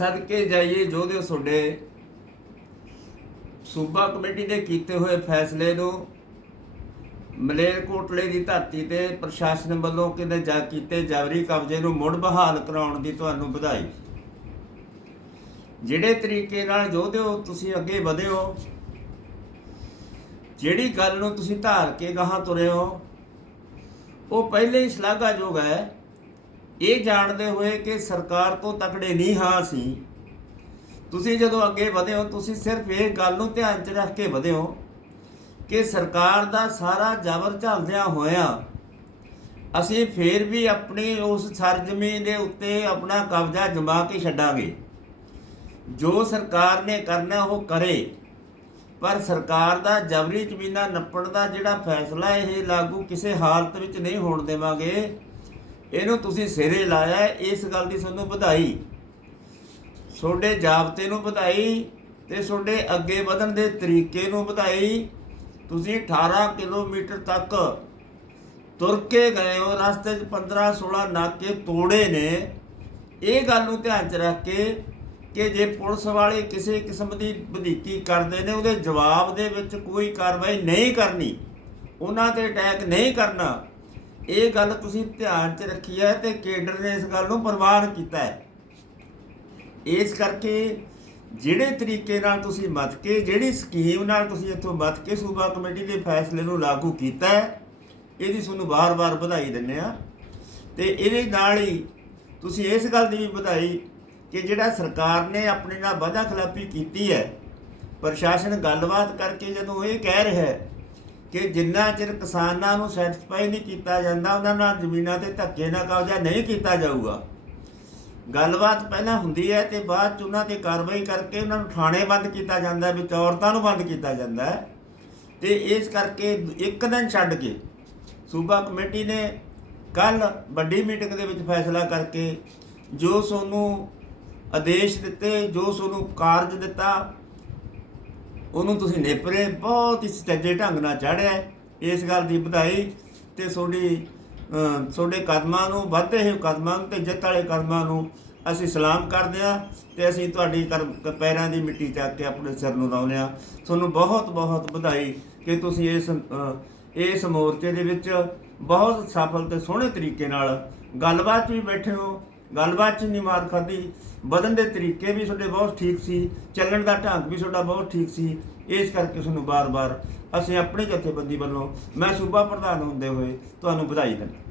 ਸਦਕੇ ਜਾਈਏ ਜੋਧੇ ਤੁਹਾਡੇ ਸੂਬਾ ਕਮੇਟੀ ਦੇ ਕੀਤੇ ਹੋਏ ਫੈਸਲੇ ਨੂੰ ਮਲੇਰਕੋਟਲੇ ਦੀ ਧਰਤੀ ਤੇ ਪ੍ਰਸ਼ਾਸਨ ਵੱਲੋਂ ਕਿਤੇ ਜਾ ਕੀਤੇ ਜਬਰੀ ਕਬਜ਼ੇ ਨੂੰ ਮੁੜ ਬਹਾਲ ਕਰਾਉਣ ਦੀ ਤੁਹਾਨੂੰ ਵਧਾਈ। ਜਿਹੜੇ ਤਰੀਕੇ ਨਾਲ ਜੋਧਿਓ ਤੁਸੀਂ ਅੱਗੇ ਵਧੇ ਹੋ ਜਿਹੜੀ ਗੱਲ ਨੂੰ ਤੁਸੀਂ ਧਾਰ ਕੇ ਗਾਹਾਂ ਤੁਰੇ ਹੋ, ਉਹ ਪਹਿਲੇ ਹੀ ਸ਼ਲਾਘਾਯੋਗ ਹੈ। ਇਹ ਜਾਣਦੇ ਹੋਏ ਕਿ ਸਰਕਾਰ ਤੋਂ ਤਕੜੇ ਨਹੀਂ ਹਾਂ ਅਸੀਂ। ਤੁਸੀਂ ਜਦੋਂ ਅੱਗੇ ਵਧੇ ਹੋ, ਤੁਸੀਂ ਸਿਰਫ ਇਹ ਗੱਲ ਨੂੰ ਧਿਆਨ 'ਚ ਰੱਖ ਕੇ ਵਧੇ ਹੋ ਕਿ ਸਰਕਾਰ ਦਾ ਸਾਰਾ ਜ਼ਬਰ ਝੱਲਦਿਆਂ ਹੋਇਆਂ ਅਸੀਂ ਫੇਰ ਵੀ ਆਪਣੀ ਉਸ ਸਰਜ਼ਮੀਨ ਦੇ ਉੱਤੇ ਆਪਣਾ ਕਬਜ਼ਾ ਜਮਾ ਕੇ ਛੱਡਾਂਗੇ। ਜੋ ਸਰਕਾਰ ਨੇ ਕਰਨਾ, ਉਹ ਕਰੇ। ਪਰ ਸਰਕਾਰ ਦਾ ਜਬਰੀ ਜ਼ਮੀਨਾਂ ਨੱਪਣ ਦਾ ਜਿਹੜਾ ਫੈਸਲਾ ਇਹ ਲਾਗੂ ਕਿਸੇ ਹਾਲਤ ਵਿੱਚ ਨਹੀਂ ਹੋਣ ਦੇਵਾਂਗੇ। ਇਹਨੂੰ ਤੁਸੀਂ ਸਿਰੇ ਲਾਇਆ ਇਸ ਗੱਲ ਦੀ ਤੁਹਾਨੂੰ ਵਧਾਈ। ਤੁਹਾਡੇ ਜਾਬਤੇ ਨੂੰ ਵਧਾਈ ਤੇ ਤੁਹਾਡੇ ਅੱਗੇ ਵਧਣ ਦੇ ਤਰੀਕੇ ਨੂੰ ਵਧਾਈ। ਤੁਸੀਂ 18 ਕਿਲੋਮੀਟਰ ਤੱਕ ਤੁਰ ਕੇ ਗਏ ਹੋ, ਰਸਤੇ 'ਚ 15 16 ਨਾਕੇ ਤੋੜੇ ਨੇ। ਇਹ ਗੱਲ ਨੂੰ ਧਿਆਨ 'ਚ ਰੱਖ ਕੇ ਕਿ ਜੇ ਪੁਲਿਸ ਵਾਲੇ ਕਿਸੇ ਕਿਸਮ ਦੀ ਵਧੀਕੀ ਕਰਦੇ ਨੇ, ਉਹਦੇ ਜਵਾਬ ਦੇ ਵਿੱਚ ਕੋਈ ਕਾਰਵਾਈ ਨਹੀਂ ਕਰਨੀ, ਉਹਨਾਂ ਤੇ ਅਟੈਕ ਨਹੀਂ ਕਰਨਾ ਇਹ ਗੱਲ ਤੁਸੀਂ ਧਿਆਨ 'ਚ ਰੱਖੀ ਹੈ ਤੇ ਕੇਡਰ ਨੇ ਇਸ ਗੱਲ ਨੂੰ ਪ੍ਰਵਾਨ ਕੀਤਾ ਹੈ। ਇਸ ਕਰਕੇ ਜਿਹੜੇ ਤਰੀਕੇ ਨਾਲ ਤੁਸੀਂ ਮਤ ਕੇ, ਜਿਹੜੀ ਸਕੀਮ ਨਾਲ ਤੁਸੀਂ ਇੱਥੋਂ ਮਤ ਕੇ ਸੂਬਾ ਕਮੇਟੀ ਦੇ ਫੈਸਲੇ ਨੂੰ ਲਾਗੂ ਕੀਤਾ ਹੈ, ਇਹਦੀ ਤੁਹਾਨੂੰ ਬਾਰ-ਬਾਰ ਵਧਾਈ ਦਿੰਨੇ ਆ ਤੇ ਇਹਦੇ ਨਾਲ ਹੀ ਤੁਸੀਂ ਇਸ ਗੱਲ ਦੀ ਵੀ ਵਧਾਈ ਕਿ ਜਿਹੜਾ ਸਰਕਾਰ ਨੇ ਆਪਣੇ ਨਾਲ ਵਾਅਦਾ ਖਿਲਾਫੀ ਕੀਤੀ ਹੈ, ਪ੍ਰਸ਼ਾਸਨ ਗੱਲਬਾਤ ਕਰਕੇ ਜਦੋਂ ਇਹ ਕਹਿ ਰਿਹਾ ਹੈ ਕਿ ਜਿੰਨਾ ਚਿਰ ਕਿਸਾਨਾਂ ਨੂੰ ਸੈਟੀਸਫਾਈ ਨਹੀਂ ਕੀਤਾ ਜਾਂਦਾ, ਉਹਨਾਂ ਨਾਲ ਜ਼ਮੀਨਾਂ ਤੇ ਧੱਕੇ ਨਾਲ ਕਬਜ਼ਾ ਨਹੀਂ ਕੀਤਾ ਜਾਊਗਾ। ਗੱਲਬਾਤ ਪਹਿਲਾਂ ਹੁੰਦੀ ਹੈ ਤੇ ਬਾਅਦ ਚ ਉਹਨਾਂ ਤੇ ਕਾਰਵਾਈ ਕਰਕੇ ਉਹਨਾਂ ਨੂੰ ਥਾਣੇ ਬੰਦ ਕੀਤਾ ਜਾਂਦਾ, ਵਿੱਚ ਔਰਤਾਂ ਨੂੰ ਬੰਦ ਕੀਤਾ ਜਾਂਦਾ ਹੈ। ਤੇ ਇਸ ਕਰਕੇ ਇੱਕ ਦਿਨ ਛੱਡ ਕੇ ਸੂਬਾ ਕਮੇਟੀ ਨੇ ਕੱਲ ਵੱਡੀ ਮੀਟਿੰਗ ਦੇ ਵਿੱਚ ਫੈਸਲਾ ਕਰਕੇ ਜੋ ਸੋਨੂੰ ਆਦੇਸ਼ ਦਿੱਤੇ, ਜੋ ਸੋਨੂੰ ਕਾਰਜ ਦਿੱਤਾ ਉਹਨੂੰ ਤੁਸੀਂ ਨੇਪਰੇ ਬਹੁਤ ਹੀ ਸੱਜੇ ਢੰਗ ਨਾਲ ਚੜ੍ਹਿਆ ਇਸ ਗੱਲ ਦੀ ਵਧਾਈ ਤੇ ਤੁਹਾਡੀ ਤੁਹਾਡੇ ਕਦਮਾਂ ਨੂੰ, ਵਧਦੇ ਹੋਏ ਕਦਮਾਂ ਨੂੰ ਤੇ ਜਿੱਤ ਵਾਲੇ ਕਦਮਾਂ ਨੂੰ ਅਸੀਂ ਸਲਾਮ ਕਰਦੇ ਹਾਂ ਤੇ ਅਸੀਂ ਤੁਹਾਡੀ ਕਰ- ਪੈਰਾਂ ਦੀ ਮਿੱਟੀ ਚੱਕ ਕੇ ਆਪਣੇ ਸਿਰ ਨੂੰ ਲਾਉਂਦੇ ਹਾਂ। ਤੁਹਾਨੂੰ ਬਹੁਤ ਬਹੁਤ ਵਧਾਈ ਕਿ ਤੁਸੀਂ ਇਸ ਇਸ ਮੋਰਚੇ ਦੇ ਵਿੱਚ ਬਹੁਤ ਸਫਲ ਤੇ ਸੋਹਣੇ ਤਰੀਕੇ ਨਾਲ ਗੱਲਬਾਤ 'ਚ ਵੀ ਬੈਠੇ ਹੋ ਗੱਲਬਾਤ 'ਚ ਨਹੀਂ ਮਾਰ ਖਾਦੀ ਵਧਣ ਦੇ ਤਰੀਕੇ ਵੀ ਤੁਹਾਡੇ ਬਹੁਤ ਠੀਕ ਸੀ, ਚੱਲਣ ਦਾ ਢੰਗ ਵੀ ਤੁਹਾਡਾ ਬਹੁਤ ਠੀਕ ਸੀ। ਇਸ ਕਰਕੇ ਤੁਹਾਨੂੰ ਬਾਰ-ਬਾਰ ਅਸੀਂ ਆਪਣੀ ਜਥੇਬੰਦੀ ਵੱਲੋਂ ਮੈਂ ਸੂਬਾ ਪ੍ਰਧਾਨ ਹੁੰਦੇ ਹੋਏ ਤੁਹਾਨੂੰ ਵਧਾਈ ਦਿੰਦਾ।